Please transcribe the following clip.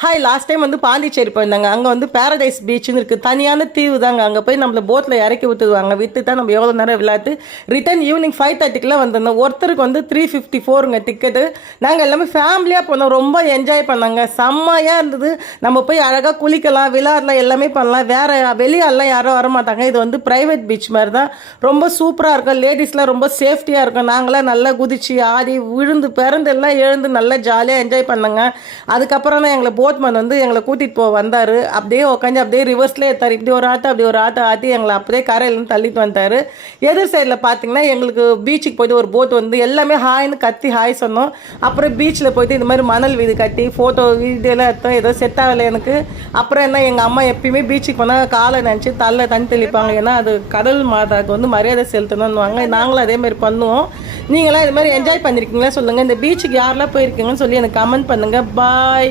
Hi, last time வந்து பாண்டிச்சேரி போயிருந்தாங்க. அங்கே வந்து பேரடைஸ் பீச்சுன்னு இருக்குது. தனியான தீவு தாங்க. அங்கே போய் நம்மளை போட்டில் இறக்கி விட்டுருவாங்க. விட்டு தான் நம்ம எவ்வளோ நேரம் விளையாட்டு ரிட்டன் ஈவினிங் 5:30க்குலாம் வந்திருந்தோம். ஒருத்தருக்கு வந்து 354ங்க டிக்கெட்டு. நாங்கள் எல்லாமே ஃபேமிலியாக போனோம். ரொம்ப என்ஜாய் பண்ணாங்க. செம்மையாக இருந்தது. நம்ம போய் அழகாக குளிக்கலாம், விளையாடலாம், எல்லாமே பண்ணலாம். வேறு வெளியாலாம் யாரும் வரமாட்டாங்க. இது வந்து ப்ரைவேட் பீச் மாதிரி தான். ரொம்ப சூப்பராக இருக்கும். லேடிஸ்லாம் ரொம்ப சேஃப்டியாக இருக்கும். நாங்களாம் நல்லா குதிச்சு ஆடி விழுந்து பிறந்து எல்லாம் எழுந்து நல்லா ஜாலியாக என்ஜாய் பண்ணாங்க. அதுக்கப்புறம் தான் எங்களை போட்மேன் வந்து எங்களை கூட்டிகிட்டு வந்தார். அப்படியே உட்காந்து அப்படியே ரிவர்ஸ்லேயே ஏற்றார். இப்படி ஒரு ஆட்டம் அப்படி ஒரு ஆட்டம் ஆட்டி எங்களை அப்படியே கரையிலேருந்து தள்ளிட்டு வந்தார். எதிர் சைடில் பார்த்தீங்கன்னா எங்களுக்கு பீச்சுக்கு போய்ட்டு ஒரு போட் வந்து எல்லாமே ஹாய்னு கத்தி ஹாய் சொன்னோம். அப்புறம் பீச்சில் போய்ட்டு இந்த மாதிரி மணல் வீடு கட்டி ஃபோட்டோ வீடியோலாம் எடுத்தோம். ஏதோ செட் ஆகலை எனக்கு. அப்புறம் என்ன, எங்கள் அம்மா எப்பயுமே பீச்சுக்கு போனால் காலை நினச்சி தண்ணி தெளிப்பாங்க. ஏன்னா அது கடல் மாதாவுக்கு வந்து மரியாதை செலுத்தணும்னுவாங்க. நாங்களும் அதே மாதிரி பண்ணுவோம். நீங்களாம் இது மாதிரி என்ஜாய் பண்ணியிருக்கீங்களா சொல்லுங்கள். இந்த பீச்சுக்கு யாரெல்லாம் போயிருக்கீங்கன்னு சொல்லி எனக்கு கமெண்ட் பண்ணுங்கள். பாய்.